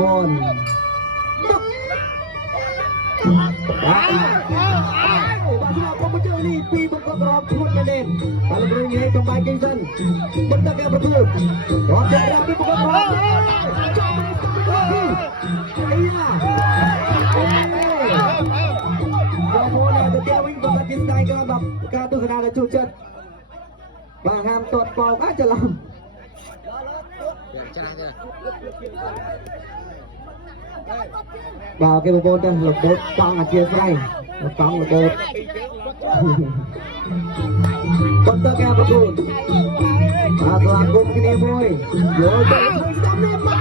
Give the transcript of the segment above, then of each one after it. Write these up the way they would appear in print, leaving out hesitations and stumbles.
វ៉នបាទមកជើងនេះពីបង្កប់រອບឈុតមែនទេបាទលោកគ្រូញ៉ៃកំបាយគីសិនបន្តការប្រកួតរອບចាក់ពីបង្កប់រອបចូលមកអីណាបងប្អូនទៅទៀតវិញគាត់ជិះដៃក៏បាទការទស្សនាដែលជួចិត្តបាទហាមទាត់ប៉ោអាចច្រឡំបាទគេបងប្អូនទៅលោកដេតកង់អាជាស្រ័យកង់លោកដេតបន្តការប្រកួតបាទស្វាគមន៍គ្នាមួយយកទៅស្ដាប់នេះមក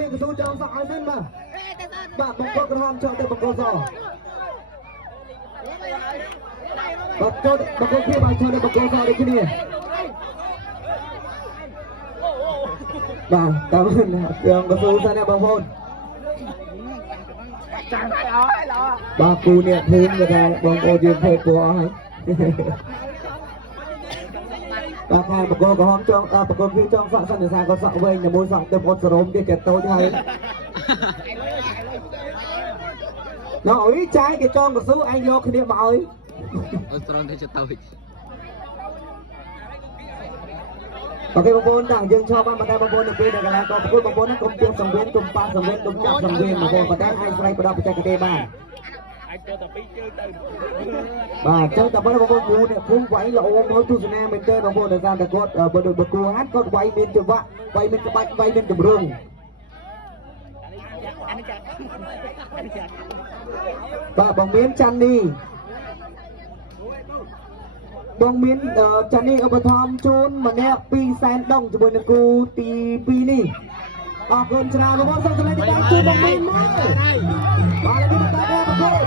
មានកទូចង់សក់ឲ្យមិនបាទបង្កប់ក្រហមចូលទៅបង្កប់សបាទចូលបង្កប់គ្នាបាទចូលទៅបង្កប់សដូចគ្នាបាទតាមយើងកទូសិនណាបងប្អូនចាំឲ្យអស់ហើយឡបាទគូនេះភូមិគេថាបងប្អូនយើងភេទព្រោះអស់ហើយបាទខាងបកក្រហមចង់បកគឺចង់សក់សន្និសាក៏សក់វិញជាមួយសក់ទៅពុតសរោមទៀតគេតូចហើយនោះអីចាយគេចង់កស៊ូឯងយកគ្នាមកឲ្យអូស្រន់ទៅចតូចអូខេបងប្អូនតាយើងឈប់បានតែបងប្អូននៅពេលដែលកន្លែងក៏ប្រកួតបងប្អូនគុំទាញសង្វៀនគុំប៉ះសង្វៀនគុំចាប់សង្វៀនបងប្អូនប៉ុន្តែអាចស្វែងប្រដៅបច្ចេកទេសបានអាចចូលតែពីរជើងទៅបាទចឹងតែបងប្អូនគ្រូអ្នកភូមិវាយល្អមកទស្សនាមែនទេបងប្អូនដោយសារតែគាត់បើដូចបកគួរហាត់គាត់វាយមានចង្វាក់វាយមានក្បាច់វាយមានទម្រង់បាទបងមានច័ន្ទនេះបងមានច័ន្ទនេះឧបត្ថម្ភជូនម្នាក់200,000ដងជាមួយនឹងគូទី2នេះអរគុណច្រើនបងប្អូនសូមសម្ដែងទីតាំងគូបងមានមកបាទនេះបន្តការប្រកួត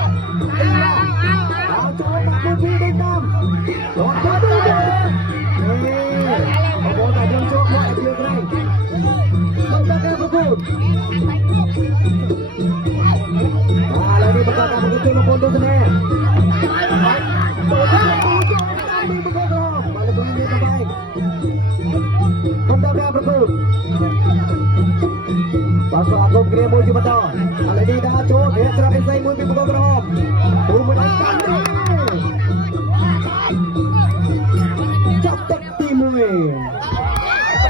เอาចូលមកគូទីនេះតាមរត់ទៅបងប្អូនតែយើងចូលមកជឿក្រែងបន្តការប្រកួតឥឡូវនេះបន្តការប្រកួតជូនបងប្អូនទស្សនាបន្តការប្រកួតបាទស្វាគមន៍គ្នាមួយជាបន្តឥឡូវនេះដល់ចូលរៀបច្រាក់អេសៃមួយពីបកក្រហមទូមួយដល់